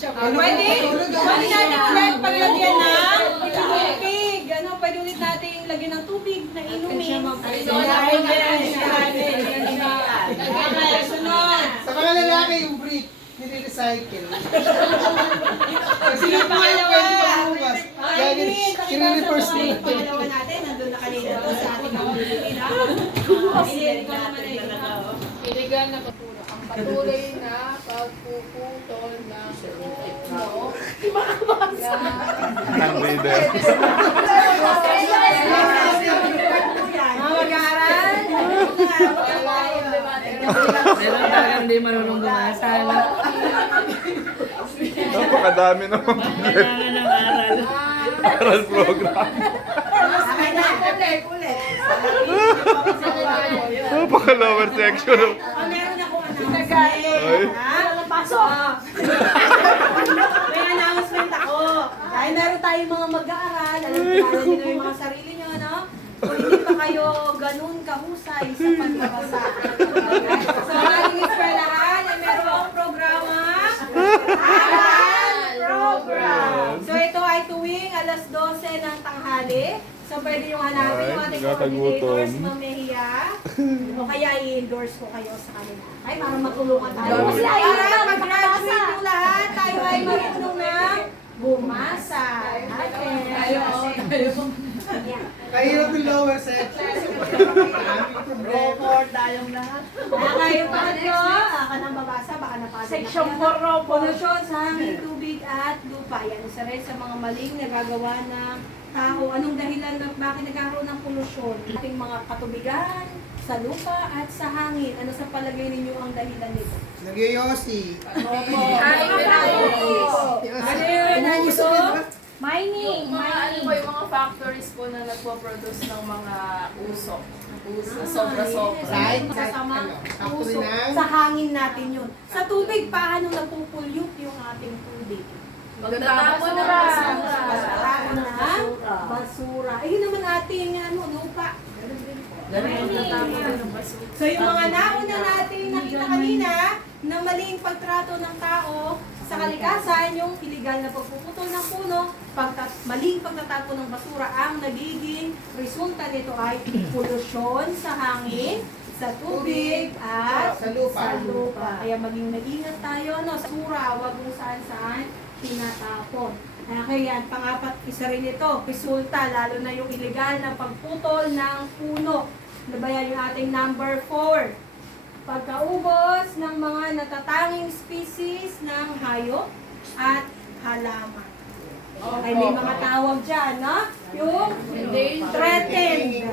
Pwede natin ulit paglagyan ng tubig. Pwede ulit natin lagyan ng tubig na inumin. Sunod. Sa mga lalaki yung brick, nire-recycle. Kasi yung mga pwede pang-uwas. Kaya-reverse nila. Pangalawa natin, nandun na kanina to sa ating pambibili na. Iligan na patuloy. Ang patuloy na pagpuputol ng puno. Ang leader. Mag-aaral. Meron talagang hindi marunong bumasa. Napakadami naman. Kailangan ng aral. Aral program. Ulit. Napaka-lower section. Meron ako announcement. Pasok! May announcement ako. Dahil meron tayong mga mag-aaral, alam nyo na yung mga sarili nyo, no? Kung hindi pa kayo ganun kahusay sa pagbabasa. So, ating eskwelahan ay meron programa. Aral Program. So, ito ay tuwing alas 12 ng tanghali. So, pwede yung hanapin yung ating coordinators, Ma'am Mejia. O kaya i-endorse ko kayo sa kanila. Ay, para matulungan tayo. Para mag-graduate yung lahat, tayo ay marunong na bumasa. Kahirap yung lower section. Record tayong lahat. Kayo pangatlo, ka nang babasa, baka napasok. Section 4 raw po. Polusyon sa hangin, tubig at lupa. Yan, isa rin sa mga maling nagagawa ng tao. Anong dahilan na bakit nagkakaroon ng polusyon? Ating mga katubigan, sa lupa at sa hangin. Ano sa palagay ninyo ang dahilan nito? Nagyoyosi. Ano yun? Ano ito? Mining! Ano po yung mga factories po na nagpo-produce ng mga usok? Sobra-sobra. Right? Masasama Factory usok ng- sa hangin natin yun. Sa tubig, paano napupulyute yung ating tubig? Magtatapon ng basura. Pagkatapon ng basura. Ayun naman ating lupa. So yung mga nauna natin nakita kanina na maling pagtrato ng tao sa kalikasan, yung iligal na pagpuputol ng puno, maling pagtatapon ng basura, ang nagiging resulta nito ay polusyon sa hangin, sa tubig, at Sa lupa. Kaya maging maingat tayo, no? Sa basura, wag kung saan-saan tinatapon. Kaya pangapat, isa rin ito, resulta, lalo na yung iligal na pagputol ng puno. Ano ba yan yung ating number 4? Pagkaubos ng mga natatanging species ng hayop at halaman. Ay may mga tawag dyan, no? Yung threatened.